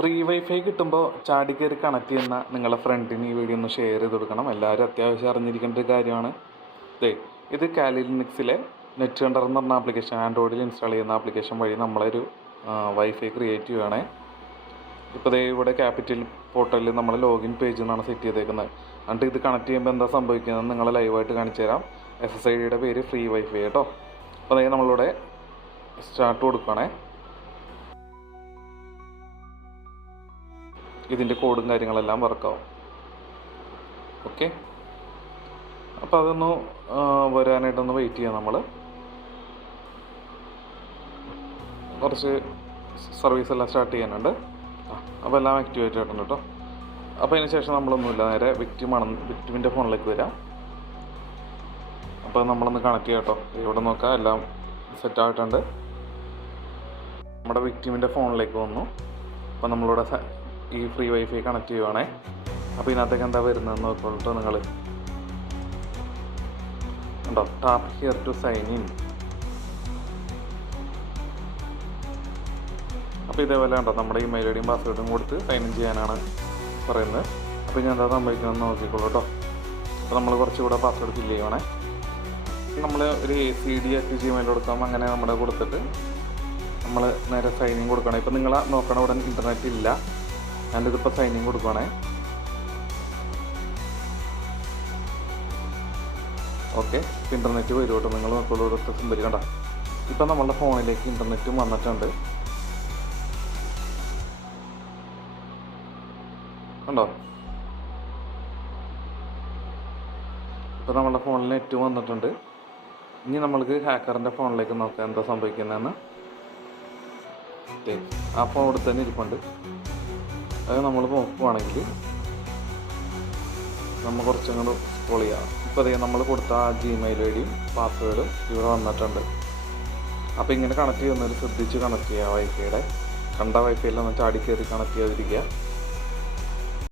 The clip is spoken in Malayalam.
ഫ്രീ വൈഫൈ കിട്ടുമ്പോൾ ചാടി കയറി കണക്ട് ചെയ്യുന്ന നിങ്ങളുടെ ഫ്രണ്ടിന് ഈ വീഡിയോ ഒന്ന് ഷെയർ ചെയ്ത് കൊടുക്കണം. എല്ലാവരും അത്യാവശ്യം അറിഞ്ഞിരിക്കേണ്ട ഒരു കാര്യമാണ്. ഇത് കാലി ലിനക്സിലെ നെറ്റ് ഹണ്ടർ എന്ന് പറഞ്ഞ ആപ്ലിക്കേഷൻ, ആൻഡ്രോയിഡിൽ ഇൻസ്റ്റാൾ ചെയ്യുന്ന ആപ്ലിക്കേഷൻ വഴി നമ്മളൊരു വൈഫൈ ക്രിയേറ്റ് ചെയ്യുകയാണേ. ഇപ്പോൾ ഇവിടെ ക്യാപിറ്റൽ പോർട്ടലിൽ നമ്മൾ ലോഗിൻ പേജ് എന്നാണ് സെറ്റ് ചെയ്തേക്കുന്നത്. എന്നിട്ട് ഇത് കണക്ട് ചെയ്യുമ്പോൾ എന്താ സംഭവിക്കുന്നത് നിങ്ങളെ ലൈവായിട്ട് കാണിച്ചു തരാം. SSIDയുടെ പേര് ഫ്രീ വൈഫൈ കേട്ടോ. അപ്പോൾ നമ്മളിവിടെ സ്റ്റാർട്ട് കൊടുക്കുകയാണേ. ഇതിൻ്റെ കോഡും കാര്യങ്ങളെല്ലാം വർക്കാവും. ഓക്കെ, അപ്പോൾ അതൊന്ന് വരാനായിട്ടൊന്ന് വെയിറ്റ് ചെയ്യാം. നമ്മൾ കുറച്ച് സർവീസ് എല്ലാം സ്റ്റാർട്ട് ചെയ്യാനുണ്ട്. അപ്പോൾ എല്ലാം ആക്ടിവേറ്റ് ആയിട്ടുണ്ട് കേട്ടോ. അപ്പോൾ അതിന് ശേഷം നമ്മളൊന്നുമില്ല, നേരെ വിക്ടിമിൻ്റെ ഫോണിലേക്ക് വരാം. അപ്പോൾ നമ്മളൊന്ന് കണക്ട് ചെയ്യാം കേട്ടോ. ഇവിടെ നോക്കാം, എല്ലാം സെറ്റായിട്ടുണ്ട്. നമ്മുടെ വിക്ടിമിൻ്റെ ഫോണിലേക്ക് വന്നു. അപ്പോൾ നമ്മളിവിടെ ഈ ഫ്രീ വൈഫൈ കണക്ട് ചെയ്യുവാണേ. അപ്പോൾ ഇതിനകത്തേക്ക് എന്താ വരുന്നതെന്ന് നോക്കിക്കോട്ടോ നിങ്ങൾ. ഉണ്ടോ, tap here to sign in. അപ്പോൾ ഇതേപോലെ ഉണ്ടോ, നമ്മുടെ ഇമെയിൽ ഐഡിയും പാസ്വേഡും കൊടുത്ത് സൈൻ ഇൻ ചെയ്യാനാണ് പറയുന്നത്. അപ്പോൾ ഞാൻ എന്താ സംഭവിക്കുന്നതെന്ന് നോക്കിക്കോളൂ കേട്ടോ. അപ്പോൾ നമ്മൾ കുറച്ചുകൂടെ പാസ്വേഡ് ഫില്ല് ചെയ്യുവാണേ. നമ്മൾ ഒരു ACD@gmail കൊടുക്കാം. അങ്ങനെ നമ്മുടെ കൊടുത്തിട്ട് നമ്മൾ നേരെ സൈനിങ് കൊടുക്കണം. ഇപ്പോൾ നിങ്ങൾ നോക്കണ ഇവിടെ ഇൻ്റർനെറ്റ് ഇല്ല, ഞാനിതിപ്പോൾ സൈനിങ് കൊടുക്കുകയാണേ. ഓക്കെ, ഇൻ്റർനെറ്റ് വരും കേട്ടോ. നിങ്ങൾ നോക്കുള്ളൂ, ഇവിടെ സിമ്പൽ കണ്ട. ഇപ്പം നമ്മളുടെ ഫോണിലേക്ക് ഇൻ്റർനെറ്റും വന്നിട്ടുണ്ട്. ഉണ്ടോ, ഇപ്പോൾ നമ്മളുടെ ഫോണിൽ നെറ്റ് വന്നിട്ടുണ്ട്. ഇനി നമ്മൾക്ക് ഹാക്കറിൻ്റെ ഫോണിലേക്ക് നോക്കാം എന്താ സംഭവിക്കുന്നതെന്ന്. ആ ഫോൺ ഇവിടെ തന്നെ ഇരിപ്പുണ്ട്. അത് നമ്മൾ നോക്കുവാണെങ്കിൽ നമ്മൾ കുറച്ചും കൂടെ സ്ക്രോൾ ചെയ്യാം. ഇപ്പോൾ നമ്മൾ കൊടുത്ത ആ Gmail ഐഡിയും പാസ്വേഡും ഇവിടെ വന്നിട്ടുണ്ട്. അപ്പോൾ ഇങ്ങനെ കണക്ട് ചെയ്യുന്നവർ ശ്രദ്ധിച്ച് കണക്ട് ചെയ്യുക. വൈഫൈയുടെ കണ്ട വൈഫൈയിലൊന്നും ചാടി കയറി കണക്ട് ചെയ്യാതിരിക്കുക.